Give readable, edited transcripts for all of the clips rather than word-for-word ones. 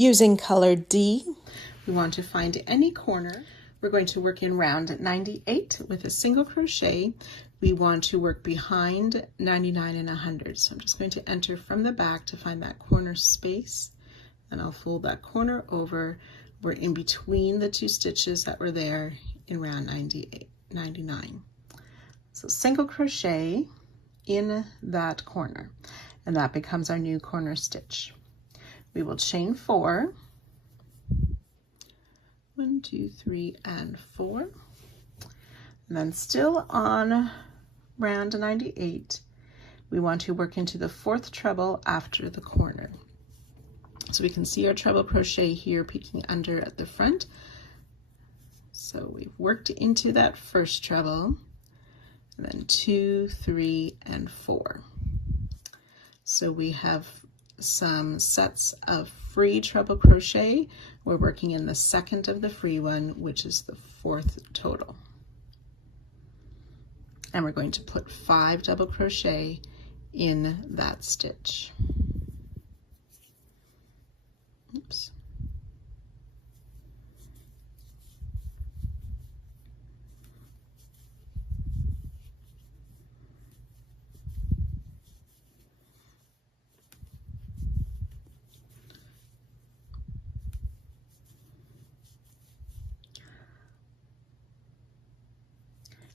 Using color D, we want to find any corner. We're going to work in round 98 with a single crochet. We want to work behind 99 and 100. So I'm just going to enter from the back to find that corner space, and I'll fold that corner over. We're in between the two stitches that were there in round 99. So single crochet in that corner, and that becomes our new corner stitch. We will chain 4. 1, 2, 3, and 4. And then still on round 98, we want to work into the 4th treble after the corner. So we can see our treble crochet here peeking under at the front. So we've worked into that 1st treble, and then 2, 3, and 4. So we have some sets of free treble crochet. We're working in the 2nd of the free one, which is the 4th total. And we're going to put 5 double crochet in that stitch. Oops.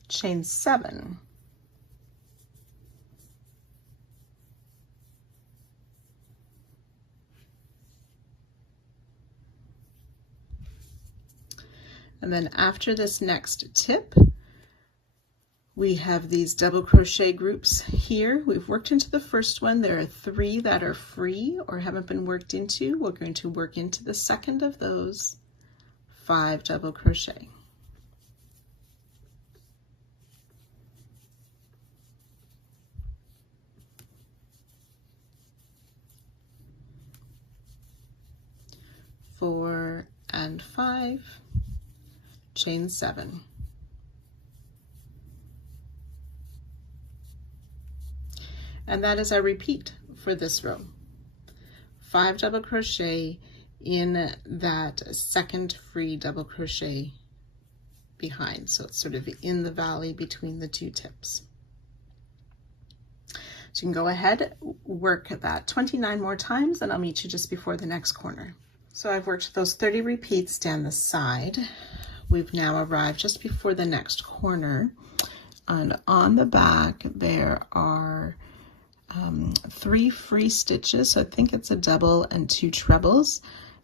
Chain 7. And then after this next tip, we have these double crochet groups here. We've worked into the first one. There are 3 that are free or haven't been worked into. We're going to work into the 2nd of those, 5 double crochet. Four and 5, chain 7. And that is our repeat for this row. 5 double crochet in that 2nd free double crochet behind. So it's sort of in the valley between the 2 tips. So you can go ahead, work that 29 more times, and I'll meet you just before the next corner. So I've worked those 30 repeats down the side. We've now arrived just before the next corner, and on the back there are 3 free stitches. So I think it's a double and 2 trebles.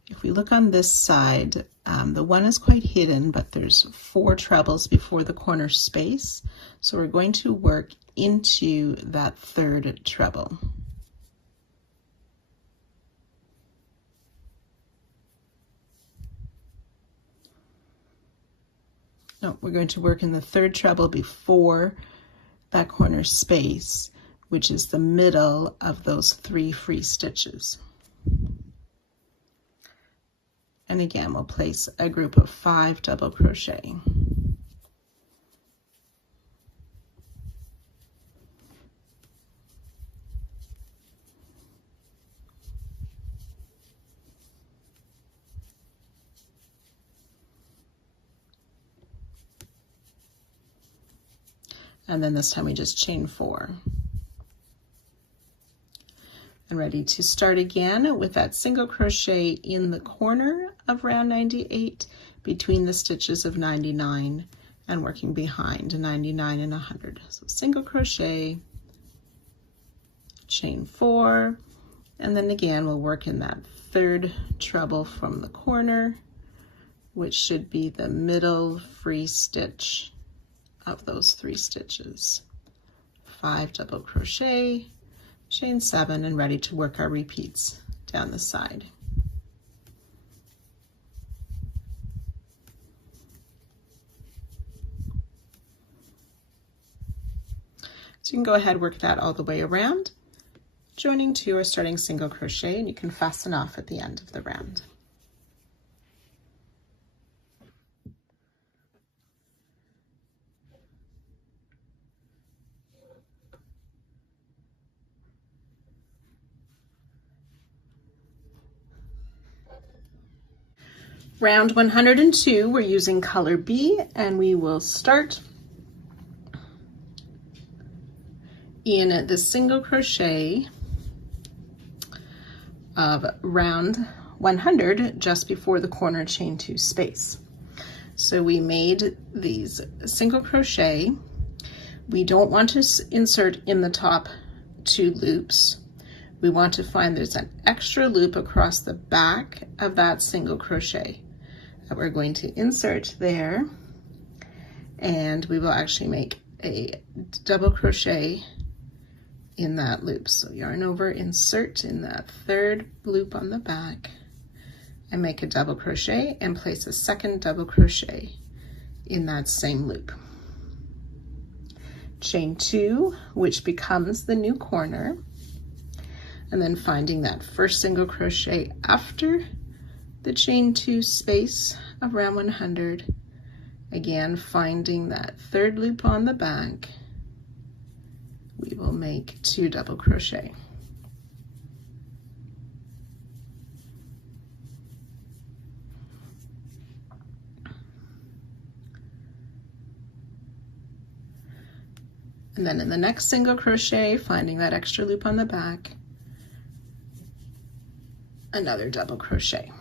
If we look on this side, the one is quite hidden, but there's 4 trebles before the corner space. So we're going to work into that 3rd treble. No, we're going to work in the 3rd treble before that corner space, which is the middle of those 3 free stitches. And again, we'll place a group of 5 double crochet. And then this time we just chain 4. And ready to start again with that single crochet in the corner of round 98 between the stitches of 99 and working behind 99 and 100. So single crochet, chain 4, and then again we'll work in that 3rd treble from the corner, which should be the middle free stitch of those 3 stitches. 5 double crochet, chain 7, and ready to work our repeats down the side. So you can go ahead, work that all the way around, joining 2 or starting single crochet, and you can fasten off at the end of the round. Round 102, we're using color B, and we will start in the single crochet of round 100 just before the corner chain 2 space. So we made these single crochet. We don't want to insert in the top 2 loops. We want to find there's an extra loop across the back of that single crochet that we're going to insert there, and we will actually make a double crochet in that loop. So yarn over, insert in that 3rd loop on the back, and make a double crochet and place a 2nd double crochet in that same loop. Chain 2, which becomes the new corner, and then finding that 1st single crochet after the chain 2 space of round 100, again finding that 3rd loop on the back, we will make 2 double crochet. And then in the next single crochet, finding that extra loop on the back, another double crochet.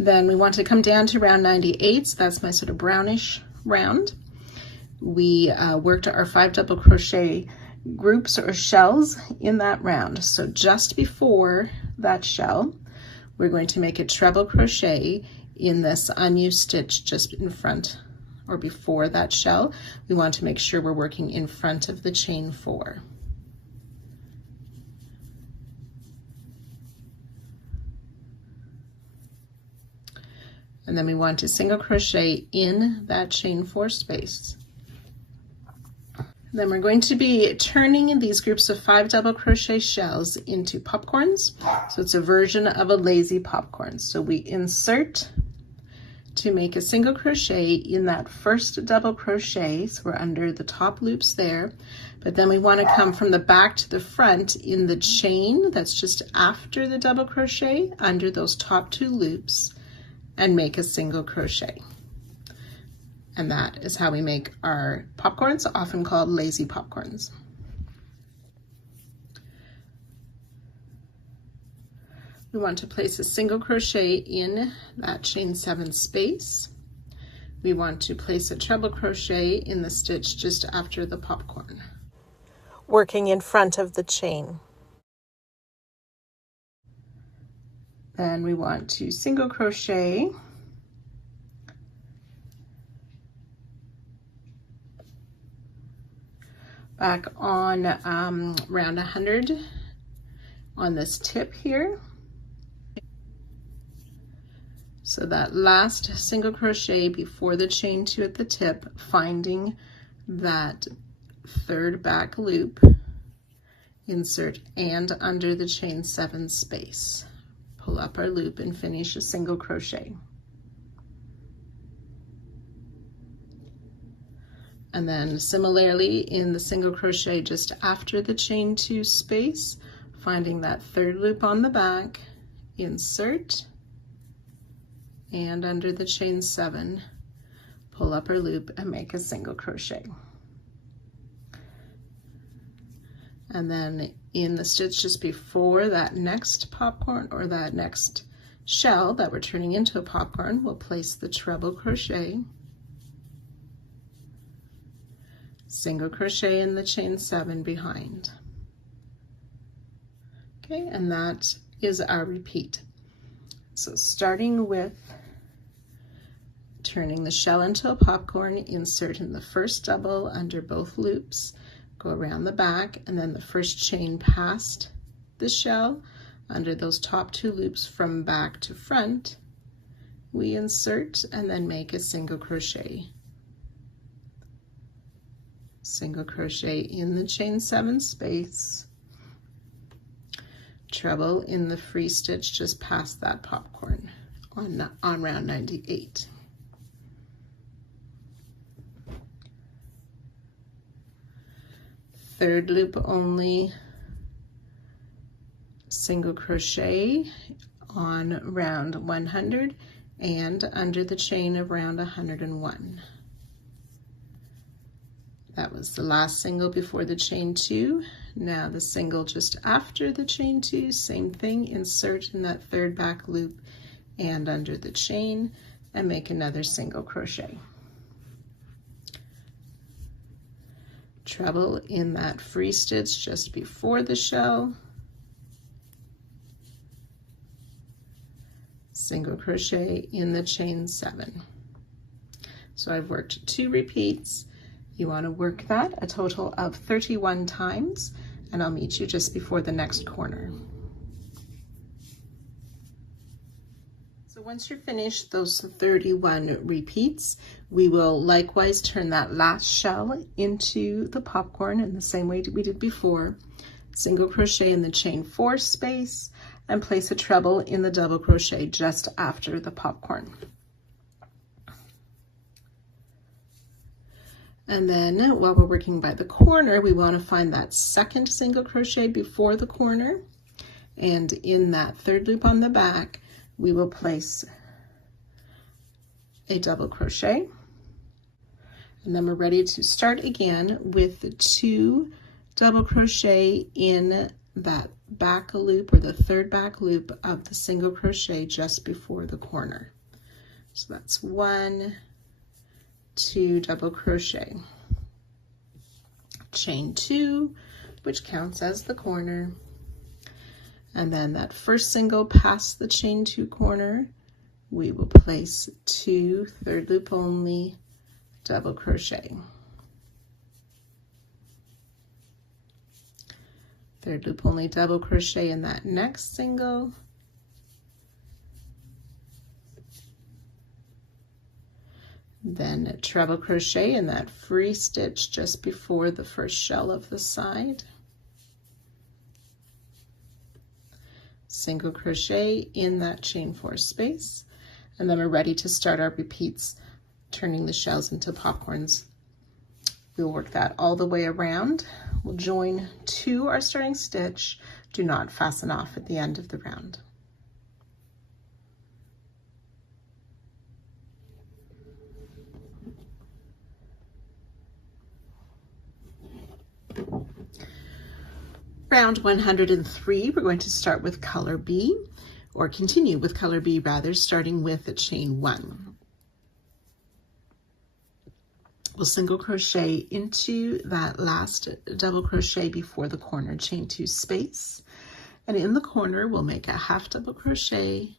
Then we want to come down to round 98, so that's my sort of brownish round. We worked our 5 double crochet groups or shells in that round. So just before that shell, we're going to make a treble crochet in this unused stitch just in front or before that shell. We want to make sure we're working in front of the chain 4. And then we want to single crochet in that chain 4 space. Then we're going to be turning these groups of 5 double crochet shells into popcorns. So it's a version of a lazy popcorn. So we insert to make a single crochet in that 1st double crochet. So we're under the top loops there, but then we want to come from the back to the front in the chain that's just after the double crochet under those top 2 loops and make a single crochet. And that is how we make our popcorns, often called lazy popcorns. We want to place a single crochet in that chain 7 space. We want to place a treble crochet in the stitch just after the popcorn, working in front of the chain. Then we want to single crochet back on round 100 on this tip here. So that last single crochet before the chain 2 at the tip, finding that 3rd back loop, insert and under the chain 7 space. Pull up our loop and finish a single crochet. And then similarly in the single crochet just after the chain 2 space, finding that 3rd loop on the back, insert, and under the chain 7, pull up our loop and make a single crochet. And then in the stitch just before that next popcorn or that next shell that we're turning into a popcorn, we'll place the treble crochet, single crochet in the chain 7 behind. Okay, and that is our repeat. So starting with turning the shell into a popcorn, insert in the 1st double under both loops, go around the back, and then the 1st chain past the shell under those top 2 loops from back to front, we insert and then make a single crochet. Single crochet in the chain 7 space, treble in the free stitch just past that popcorn on round 98. Third loop only, single crochet on round 100 and under the chain of round 101. That was the last single before the chain 2. Now the single just after the chain 2, same thing, insert in that third back loop and under the chain and make another single crochet. Treble in that free stitch just before the shell, single crochet in the chain 7. So I've worked 2 repeats. You want to work that a total of 31 times, and I'll meet you just before the next corner. So once you're finished those 31 repeats, we will likewise turn that last shell into the popcorn in the same way we did before. Single crochet in the chain 4 space and place a treble in the double crochet just after the popcorn. And then while we're working by the corner, we want to find that second single crochet before the corner. And in that third loop on the back, we will place a double crochet. And then we're ready to start again with the 2 double crochet in that back loop or the third back loop of the single crochet just before the corner. So that's 1, 2 double crochet, chain 2, which counts as the corner, and then that first single past the chain 2 corner, we will place 2 third loop only double crochet, third loop only double crochet in that next single, then a treble crochet in that free stitch just before the first shell of the side, single crochet in that chain 4 space, and then we're ready to start our repeats, turning the shells into popcorns. We'll work that all the way around. We'll join to our starting stitch. Do not fasten off at the end of the round. Round 103, we're going to start with color B, or continue with color B rather, starting with a chain 1. We'll single crochet into that last double crochet before the corner, chain 2 space, and in the corner we'll make a half double crochet,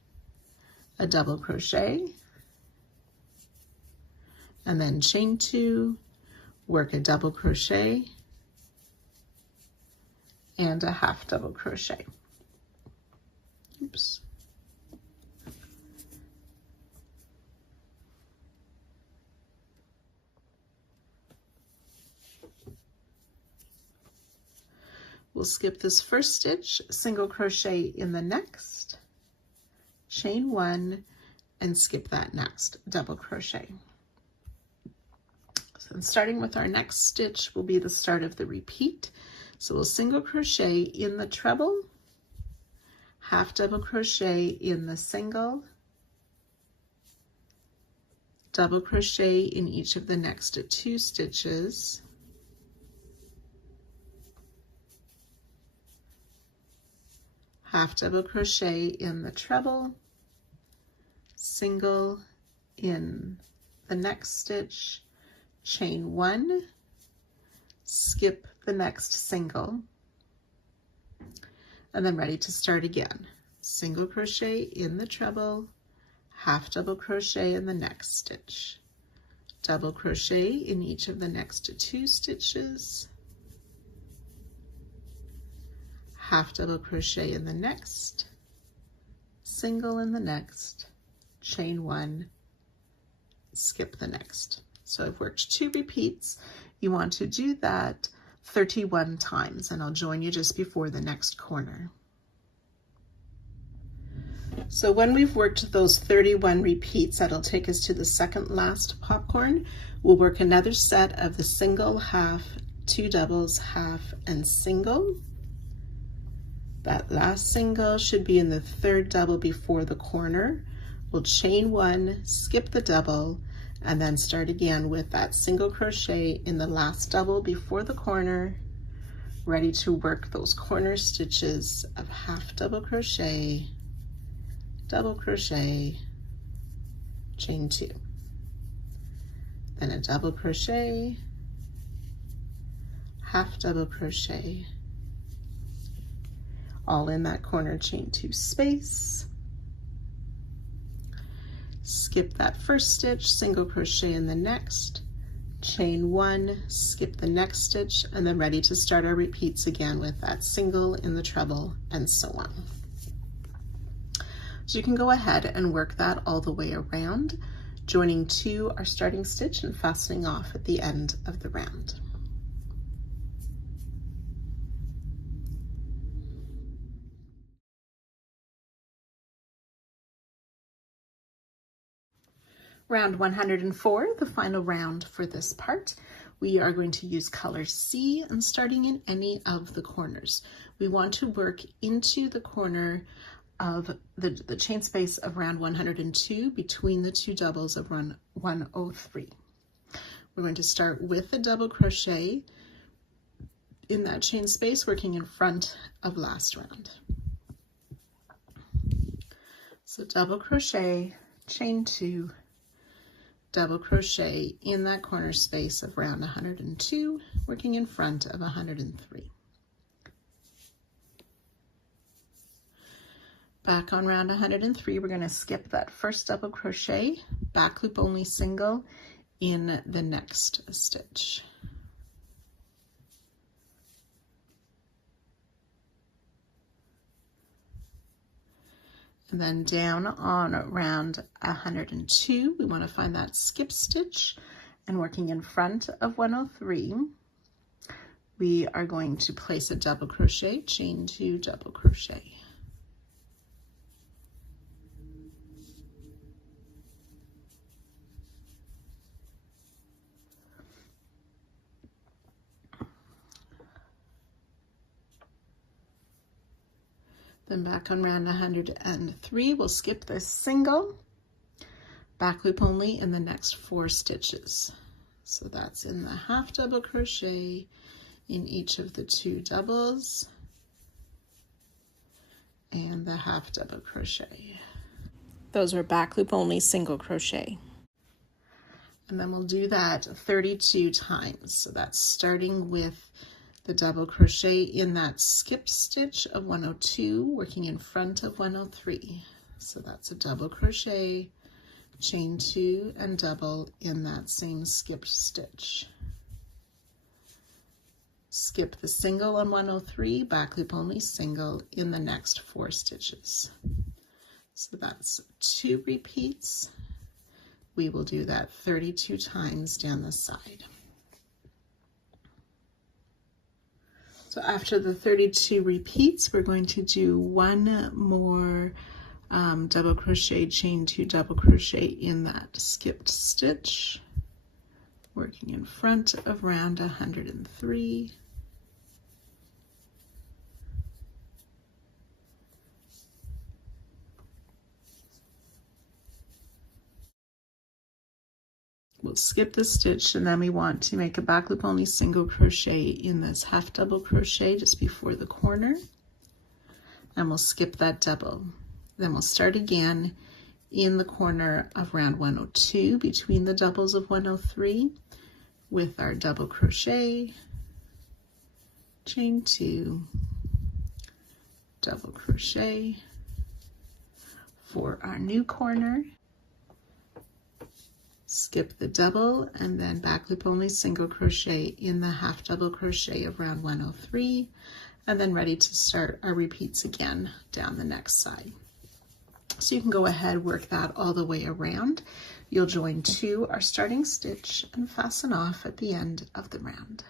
a double crochet, and then chain 2, work a double crochet, and a half double crochet. Oops. We'll skip this first stitch, single crochet in the next, chain 1, and skip that next double crochet. So starting with our next stitch will be the start of the repeat. So we'll single crochet in the treble, half double crochet in the single, double crochet in each of the next 2 stitches, half double crochet in the treble, single in the next stitch, chain 1, skip the next single, and then ready to start again. Single crochet in the treble, half double crochet in the next stitch, double crochet in each of the next 2 stitches, half double crochet in the next, single in the next, chain 1, skip the next. So I've worked 2 repeats. You want to do that 31 times, and I'll join you just before the next corner. So when we've worked those 31 repeats, that'll take us to the second last popcorn. We'll work another set of the single, half, 2 doubles, half, and single. That last single should be in the third double before the corner. We'll chain one, skip the double, and then start again with that single crochet in the last double before the corner, ready to work those corner stitches of half double crochet, chain two, then a double crochet, half double crochet, all in that corner chain two space. Skip that first stitch, single crochet in the next, chain one, skip the next stitch, and then ready to start our repeats again with that single in the treble, and so on. So you can go ahead and work that all the way around, joining to our starting stitch and fastening off at the end of the round. Round 104, the final round for this part. We are going to use color C and starting in any of the corners. We want to work into the corner of the chain space of round 102 between the two doubles of round 103. We're going to start with a double crochet in that chain space, working in front of last round. So double crochet, chain two, double crochet in that corner space of round 102, working in front of 103. Back on round 103, we're going to skip that first double crochet, back loop only single in the next stitch. And then down on round 102, we want to find that skip stitch, and working in front of 103, we are going to place a double crochet, chain two, double crochet. Then back on round 103, we'll skip this single, back loop only in the next four stitches. So that's in the half double crochet in each of the two doubles and the half double crochet. Those are back loop only single crochet. And then we'll do that 32 times. So that's starting with the double crochet in that skip stitch of 102, working in front of 103. So that's a double crochet, chain two, and double in that same skip stitch. Skip the single on 103, back loop only single in the next four stitches. So that's two repeats. We will do that 32 times down the side. So after the 32 repeats, we're going to do one more double crochet, chain two, double crochet in that skipped stitch, working in front of round 103. We'll skip the stitch, and then we want to make a back loop only single crochet in this half double crochet just before the corner, and we'll skip that double. Then we'll start again in the corner of round 102 between the doubles of 103 with our double crochet, chain two, double crochet for our new corner. Skip the double and then back loop only single crochet in the half double crochet of round 103, and then ready to start our repeats again down the next side. So you can go ahead, work that all the way around. You'll join to our starting stitch and fasten off at the end of the round.